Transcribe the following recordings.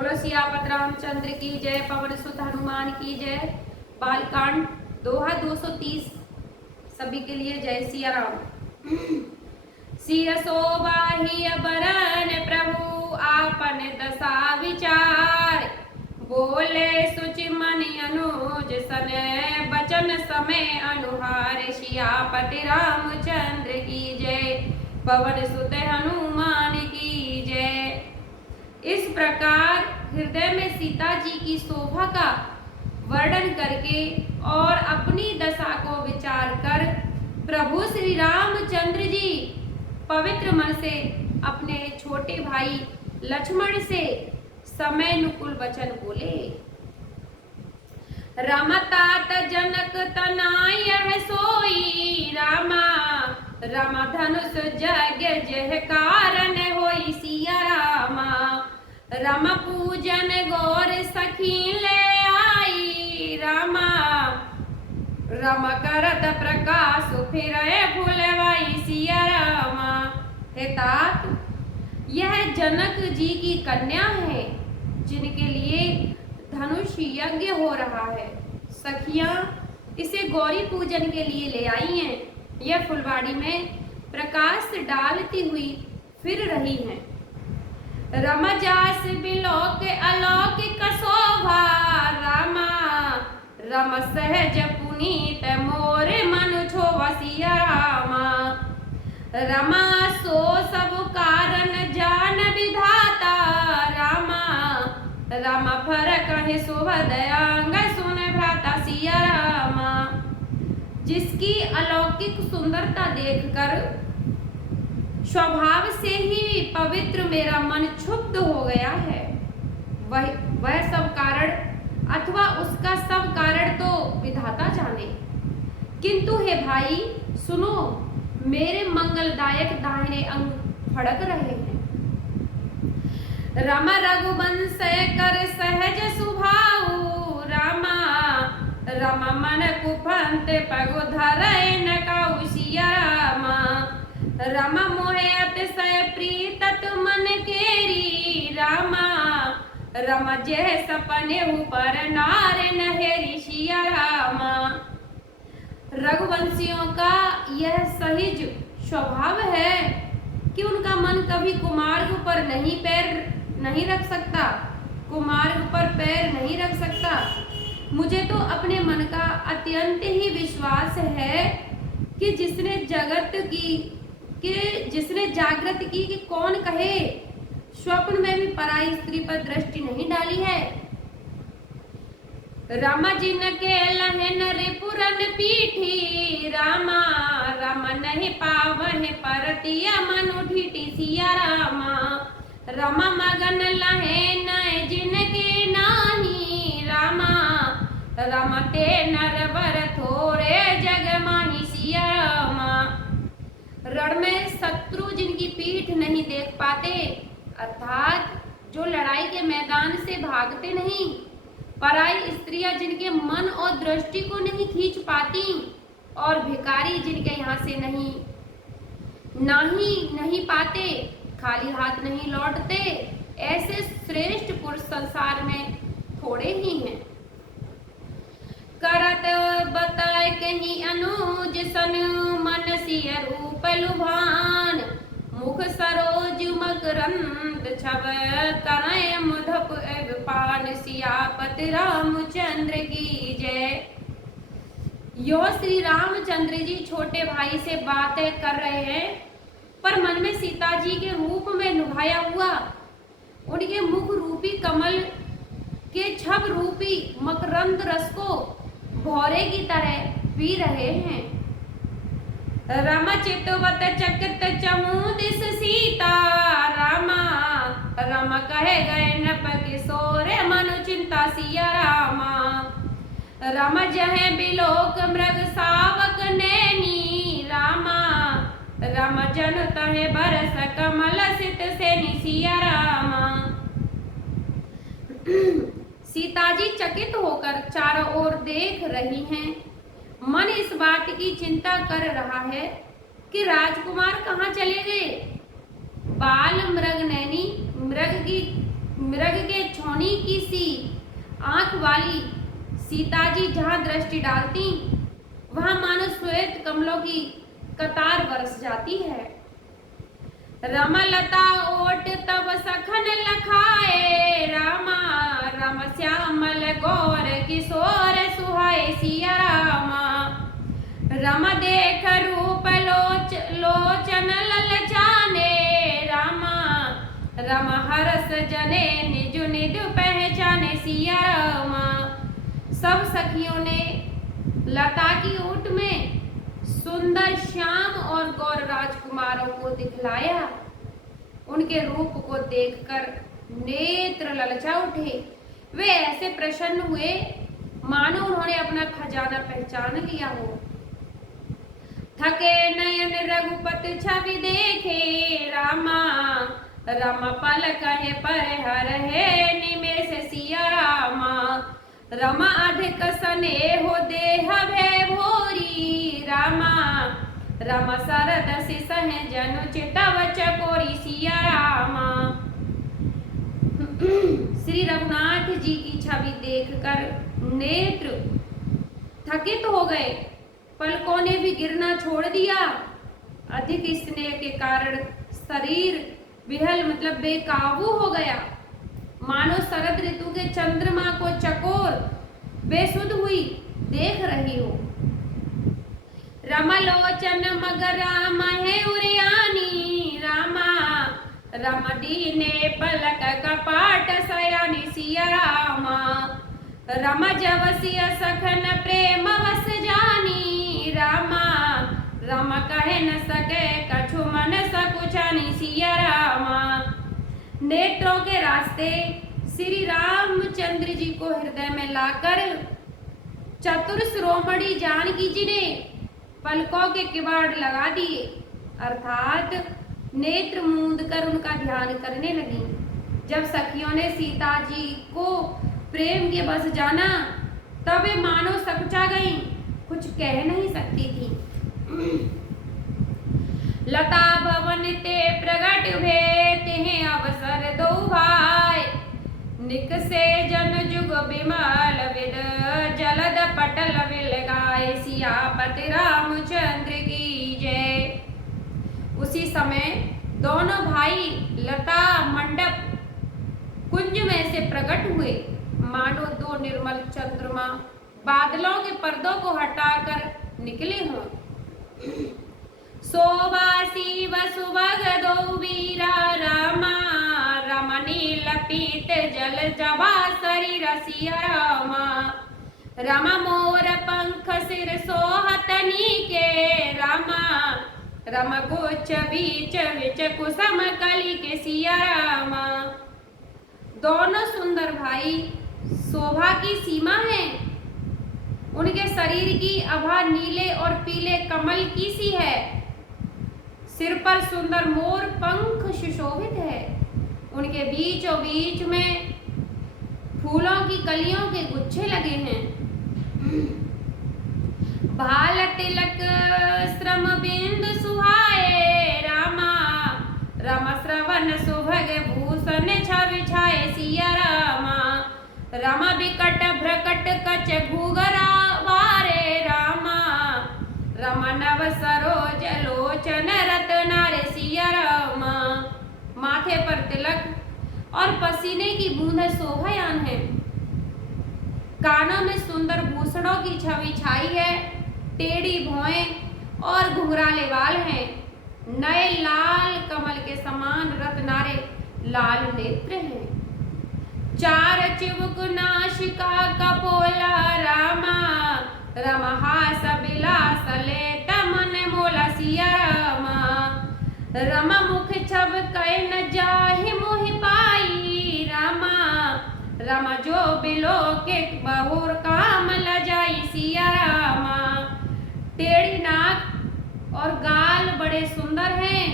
बोलो सियापत रामचंद्र की जय, पवन सुत हनुमान की जय। बालकांड दोहा 230 सभी के लिए जय सिया राम। सिय सोबाही बरन प्रभु आपन दशा विचार, बोले सुचि मन अनुज सन बचन समय अनुहार। सियापति रामचंद्र की जय, पवन सुत हनुमान की जय। इस प्रकार हृदय में सीता जी की शोभा का वर्णन करके और अपनी दशा को विचार कर प्रभु श्री रामचंद्र जी पवित्र मन से अपने छोटे भाई लक्ष्मण से समय अनुकूल वचन बोले। राम तात जनक तनाय सोई, रामा राम धनुष जग जह कारण होई। सिया रामा राम पूजन गौर सखी ले आई, रामा राम करत प्रकाश फिर फुलवाई। सिया रामा हे तात, यह जनक जी की कन्या है जिनके लिए धनुष यज्ञ हो रहा है। सखियां इसे गौरी पूजन के लिए ले आई हैं। यह फुलवाड़ी में प्रकाश डालती हुई फिर रही हैं। रमजास बिलोक अलौकिक शोभा, रामा रम सहज पुनीत मोर मन छोवा। सिया रामा रमा सो सब कारण जान विधाता, रामा राम फरक है शोभा दयांग सुन भ्राता। सिया रामा जिसकी अलौकिक सुंदरता देखकर स्वभाव से ही पवित्र मेरा मन क्षुब्ध हो गया है। वह सब कारण अथवा उसका सब कारण तो विधाता जाने, किंतु हे भाई सुनो, मेरे मंगलदायक दाहिने अंग फड़क रहे हैं। रामा रघुवंश कर सहज सुभाऊ, रामा राम मन कुपंत पगु धरै न काऊ। सिया रामा राम मोहे अतिशय प्रीत मन केरी, रामा राम जय सपने ऊपर नार नहेरी। सिया रामा रघुवंशियों का यह सहज स्वभाव है कि उनका मन कभी कुमार्ग पर पैर नहीं रख सकता, कुमार्ग पर पैर नहीं रख सकता। मुझे तो अपने मन का अत्यंत ही विश्वास है कि जिसने जागृत की कि कौन कहे, स्वप्न में भी पराई स्त्री पर दृष्टि नहीं डाली है। रामा जिनके लहन रिपुरन पीठी, रामा राम नहीं पावन परतिया मनु ढीठी। सिया रामा रामा मगन लहन जिनके नाही, रामा राम ते नरवर थोड़े जग माही। सिया रामा रण में शत्रु जिनकी पीठ नहीं देख पाते, अर्थात जो लड़ाई के मैदान से भागते नहीं, पराई स्त्रियां जिनके मन और दृष्टि को नहीं खींच पाती, और भिखारी जिनके यहाँ से नहीं पाते, खाली हाथ नहीं लौटते, ऐसे श्रेष्ठ पुरुष संसार में थोड़े ही हैं। करत बताए कहीं अनुज सन मन सिय रूप लुभान, मुख सरोज मकरंद छव तनय मधुप पान। सियापति रामचंद्र की जय। यो श्री रामचंद्र जी छोटे भाई से बातें कर रहे हैं, पर मन में सीता जी के रूप में लुभाया हुआ उनके मुख रूपी कमल के छब रूपी मकरंद रस को भौरे की तरह पी रहे हैं। रामा चितवत चकित चमुदिस सीता, रामा राम कहे गए नप किशोर मनु चिंता। सिया रामा राम जहे बिलोक मृग सावक नैनी, रामा राम जन तहे बरस कमल सित सेनी। सिया रामा सीता जी चकित होकर चारों ओर देख रही हैं। मन इस बात की चिंता कर रहा है कि राजकुमार कहाँ चले गए। बाल मृग नैनी मृग की मृग के छौनी की सी आंख वाली सीता जी जहां दृष्टि डालती वहां मानो श्वेत कमलों की कतार बरस जाती है। रमलता ओट तब सखन लखाए, रामा राम श्यामल गौर किशोर सुहाए सिया रामा। रम देख रूप लोचन ललचाने, रामा रम हरस जने निज निज पहचाने सिया रामा। सब सखियों ने लता की ओट में सुंदर श्याम और गौर राजकुमारों को दिखलाया। उनके रूप को देखकर नेत्र ललचा उठे। वे ऐसे प्रसन्न हुए मानो उन्होंने अपना खजाना पहचान लिया हो। थके नयन रघुपति छवि देखे, रामा राम पल कहे पर हर है निमेष सिया रामा। रमा अधिक स्नेह देह भय भोरी, रामा राम सरद सह जनु चितव चकोरी सिया रामा। श्री रघुनाथ जी की छवि देखकर नेत्र थकित हो गए, पलकों ने भी गिरना छोड़ दिया। अधिक स्नेह के कारण शरीर विहल मतलब बेकाबू हो गया, मानो शरद ऋतु के चंद्रमा को चकोर बेसुध हुई देख रही हो। रमलोचन मगर राम है उरियानी, रामा रम दीने पलक कपाट सयानी सिया रामा। रम जब सिया सखन प्रेम वस जानी, रामा रम कहे न सके कछु मन सकुचानी सिया रामा। नेत्रों के रास्ते श्री रामचंद्र जी को हृदय में लाकर चतुर शिरोमणि जानकी जी ने पलकों के किवाड़ लगा दिए, अर्थात नेत्र मूंद कर उनका ध्यान करने लगी। जब सखियों ने सीता जी को प्रेम के बस जाना तब वे मानो सकुचा गईं, कुछ कह नहीं सकती थी। लता भवन ते प्रगट भे तेह अवसर दो भाई, निकसे जन जुग बिमल विद जलद पटल विल गाय सियापति रामचंद्र की जय। उसी समय दोनों भाई लता मंडप कुंज में से प्रकट हुए, मानो दो निर्मल चंद्रमा बादलों के पर्दों को हटाकर निकले हों। सोवासी वसुभग दो वीरा, रामा रमणील पीत जल जवा शरीर सिया रामा। रामा मोर पंख सिर सोहतनी के, रामा रम गोच बीच विच कुसम कली के सिया रामा। दोनों सुंदर भाई शोभा की सीमा है, उनके शरीर की आभा नीले और पीले कमल की सी है, सिर पर सुंदर मोर पंख सुशोभित है, उनके बीचों बीच में फूलों की कलियों के गुच्छे लगे हैं। भाल तिलक श्रम बिंदु सुहाए, रामा रम श्रवण सुभग भूषण छवि छाए सिया रामा। रम बिकट भ्रकट कच घूगरा वारे, रामा रम नव सरोज लोचन रत्नारे सिया रामा। माथे पर तिलक और पसीने की बूंदें शोभायान है, कानों में सुंदर भूषणों की छवि छाई है, टेढ़ी भौएं और घुंघराले बाल हैं, नए लाल कमल के समान रत्नारे लाल नेत्र हैं। चार चिबुक नाशिका कपोला, रामा रमहास बिलास लेत मन मोला सिया रामा। रमा मुख छब कह न जाहि मोहि पाई, रामा रमा जो बिलो के बहुर काम ल जाई सिया रामा। टेढ़ी नाक और गाल बड़े सुंदर हैं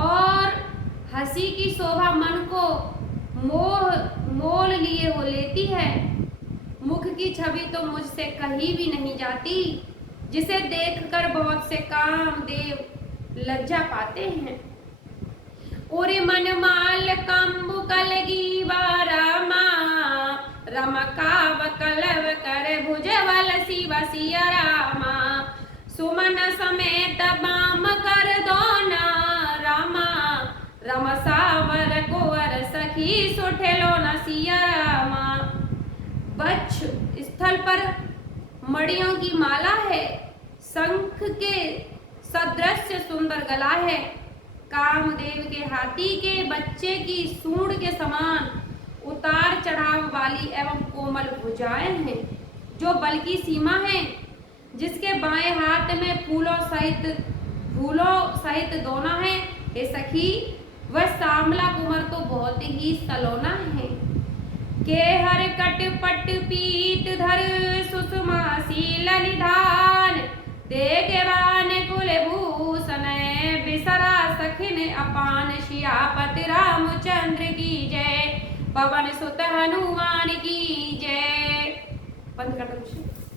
और हंसी की शोभा मन को मोल लिए हो लेती है। मुख की छवि तो मुझसे कहीं भी नहीं जाती, जिसे देखकर बहुत से कामदेव लज्जा पाते हैं। उरि मन माल कंबु कलगी बारामा रमकाव कलव कर भुजबल शिव सिया रामा सुमन समेत बाम कर दोना रामा रम सावर कुंवर सखी सुठेलो न सिया रामा। वक्ष स्थल पर मड़ियों की माला है, शंख के सदृश सुंदर गला है, कामदेव के हाथी के बच्चे की सूंड के समान उतार चढ़ाव वाली एवं कोमल भुजाएं हैं, जो बल की सीमा है, जिसके बाएं हाथ में फूलों सहित दोना है। हे सखी, वह सांवला कुंवर तो बहुत ही सलोना है। के हर कट पट पीत धर सुषमा शील निधान देगवान कुल भूषण बिसरा सखिन अपान सियापति रामचंद्र की जय, पवन सुत हनुमान की जय। बंद कर दो।